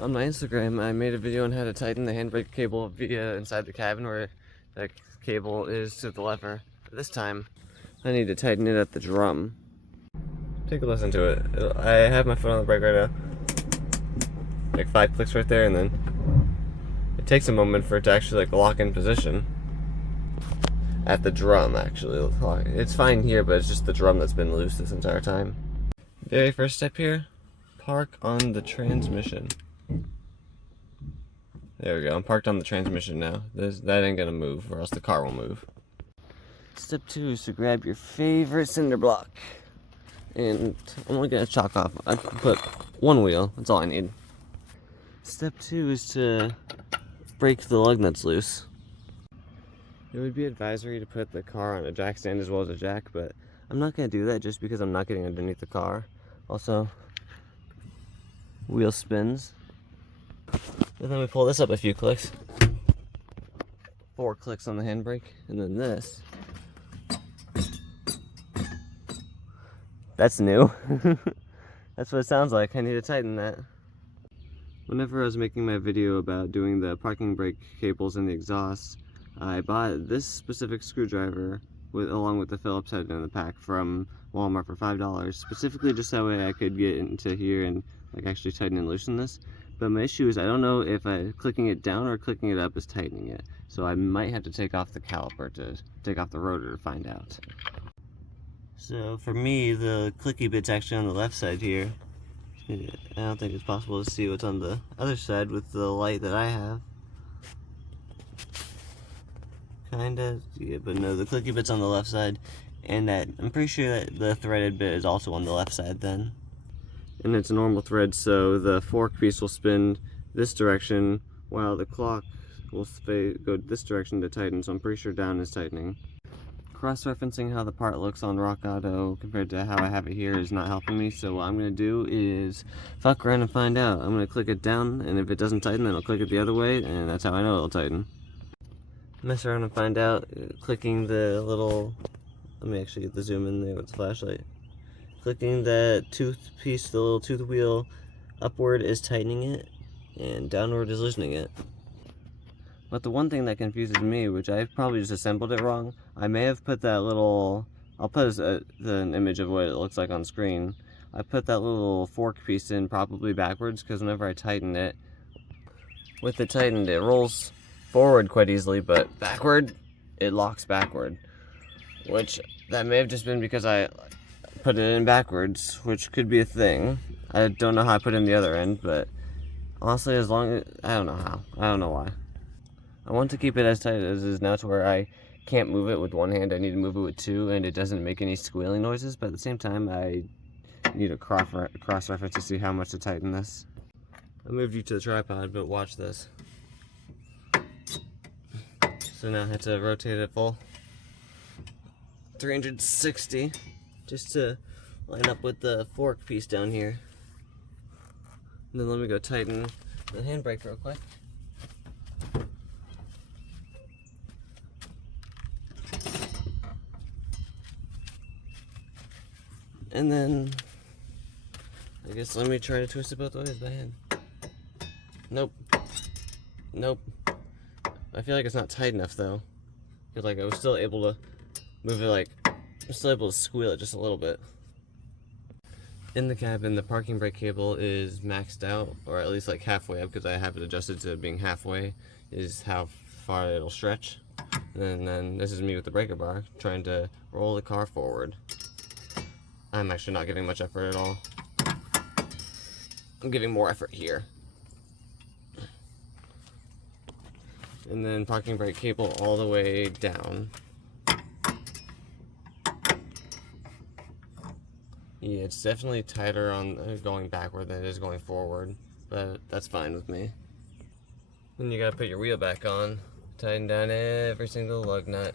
On my Instagram, I made a video on how to tighten the handbrake cable via inside the cabin where the cable is to the lever. But this time, I need to tighten it at the drum. Take a listen to it. I have my foot on the brake right now. Like 5 clicks right there, and then it takes a moment for it to actually lock in position. At the drum, actually. It's fine here, but it's just the drum that's been loose this entire time. Very first step here, park on the transmission. There we go, I'm parked on the transmission now. That ain't gonna move, or else the car will move. Step 2 is to grab your favorite cinder block. And I'm only gonna chalk off. I put one wheel, that's all I need. Step 2 is to break the lug nuts loose. It would be advisory to put the car on a jack stand as well as a jack, but I'm not gonna do that just because I'm not getting underneath the car. Also, wheel spins. And then we pull this up a few clicks. 4 clicks on the handbrake, and then this. That's new. That's what it sounds like. I need to tighten that. Whenever I was making my video about doing the parking brake cables and the exhaust, I bought this specific screwdriver along with the Phillips head in the pack from Walmart for $5, specifically just that way I could get into here and actually tighten and loosen this. But my issue is I don't know if clicking it down or clicking it up is tightening it. So I might have to take off the caliper to take off the rotor to find out. So for me, the clicky bit's actually on the left side here. I don't think it's possible to see what's on the other side with the light that I have. Kinda, yeah, but no, the clicky bit's on the left side, and I'm pretty sure that the threaded bit is also on the left side then. And it's a normal thread, so the fork piece will spin this direction while the clock will go this direction to tighten, so I'm pretty sure down is tightening. Cross-referencing how the part looks on Rock Auto compared to how I have it here is not helping me, so what I'm going to do is fuck around and find out. I'm going to click it down, and if it doesn't tighten, then I'll click it the other way, and that's how I know it'll tighten. Mess around and find out, clicking the little, let me actually get the zoom in there with the flashlight. Clicking that tooth piece, the little tooth wheel, upward is tightening it, and downward is loosening it. But the one thing that confuses me, which I probably just assembled it wrong, I may have put that little, I'll put an image of what it looks like on screen. I put that little fork piece in probably backwards, because whenever I tighten it, with it tightened, it rolls forward quite easily, but backward, it locks backward. Which, that may have just been because I put it in backwards, which could be a thing. I don't know how I put it in the other end, but honestly, I don't know how. I don't know why. I want to keep it as tight as it is now to where I can't move it with one hand. I need to move it with two, and it doesn't make any squealing noises, but at the same time, I need a cross-reference to see how much to tighten this. I moved you to the tripod, but watch this. So now I have to rotate it full 360 just to line up with the fork piece down here. And then let me go tighten the handbrake real quick. And then I guess let me try to twist it both ways by hand. Nope. Nope. I feel like it's not tight enough though. I feel like I was still able to move it I'm still able to squeal it just a little bit. In the cabin, the parking brake cable is maxed out, or at least halfway up, because I have it adjusted to being halfway, is how far it'll stretch. And then this is me with the breaker bar, trying to roll the car forward. I'm actually not giving much effort at all. I'm giving more effort here. And then parking brake cable all the way down. Yeah, it's definitely tighter on going backward than it is going forward, but that's fine with me. Then you gotta put your wheel back on, tighten down every single lug nut.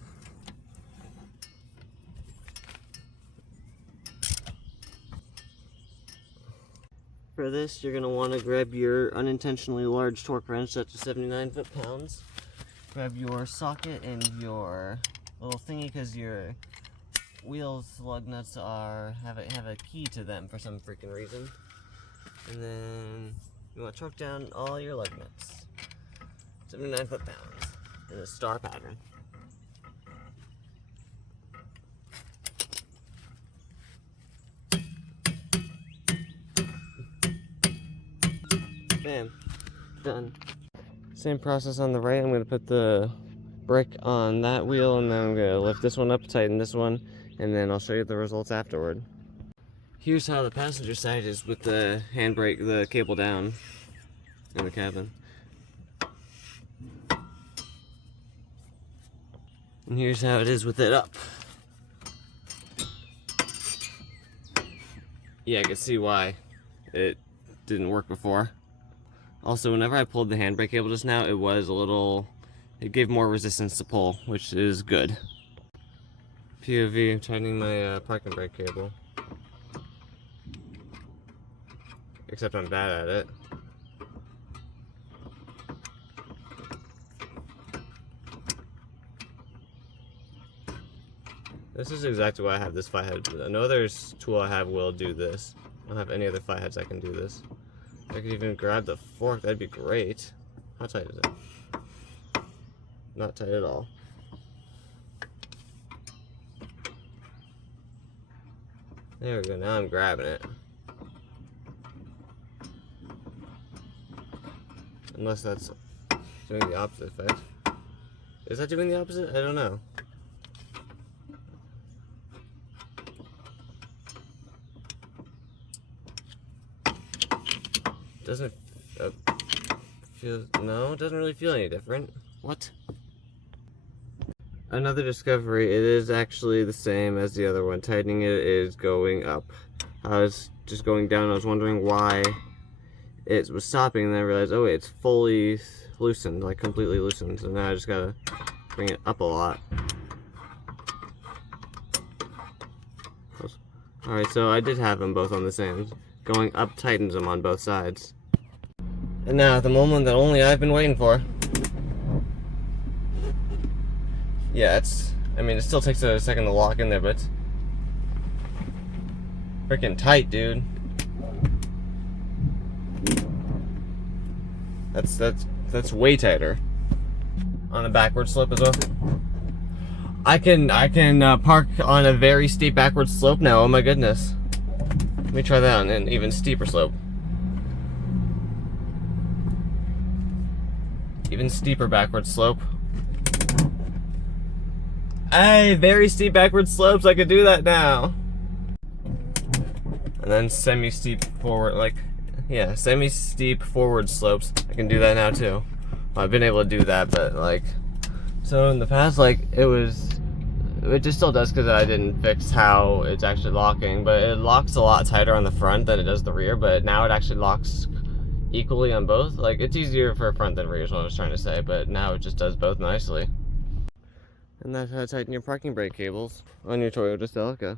For this, you're gonna wanna grab your unintentionally large torque wrench, that's a 79 foot-pounds. Grab your socket and your little thingy, because your wheels lug nuts have a key to them for some freaking reason. And then You want to choke down all your lug nuts. 79 foot-pounds in a star pattern. Bam. Done. Same process on the right. I'm going to put the brick on that wheel, and then I'm going to lift this one up, tighten this one, and then I'll show you the results afterward. Here's how the passenger side is with the handbrake, the cable down in the cabin. And here's how it is with it up. Yeah, I can see why it didn't work before. Also, whenever I pulled the handbrake cable just now, it gave more resistance to pull, which is good. POV, I'm tightening my parking brake cable. Except I'm bad at it. This is exactly why I have this flathead. No other tool I have will do this. I don't have any other flatheads that can do this. If I could even grab the fork, that'd be great. How tight is it? Not tight at all. There we go, now I'm grabbing it. Unless that's doing the opposite effect. Is that doing the opposite? I don't know. Doesn't feel, no, it doesn't really feel any different. What? Another discovery, it is actually the same as the other one. Tightening it is going up. I was just going down, I was wondering why it was stopping, and then I realized, oh wait, it's fully loosened, like completely loosened. So now I just gotta bring it up a lot. Alright, so I did have them both on the same. Going up tightens them on both sides. And now, the moment that only I've been waiting for. Yeah, I mean, it still takes a second to lock in there, but it's freaking tight, dude. That's way tighter. On a backward slope as well. I can park on a very steep backward slope now. Oh my goodness. Let me try that on an even steeper slope. Even steeper backward slope. Hey, very steep backward slopes. I could do that now. And then semi-steep forward, like, yeah, semi-steep forward slopes. I can do that now too. Well, I've been able to do that, but like, so in the past, like, it just still does because I didn't fix how it's actually locking, but it locks a lot tighter on the front than it does the rear, but now it actually locks equally on both. Like, it's easier for front than rear is what I was trying to say, but now it just does both nicely. And that's how to tighten your parking brake cables on your Toyota Celica.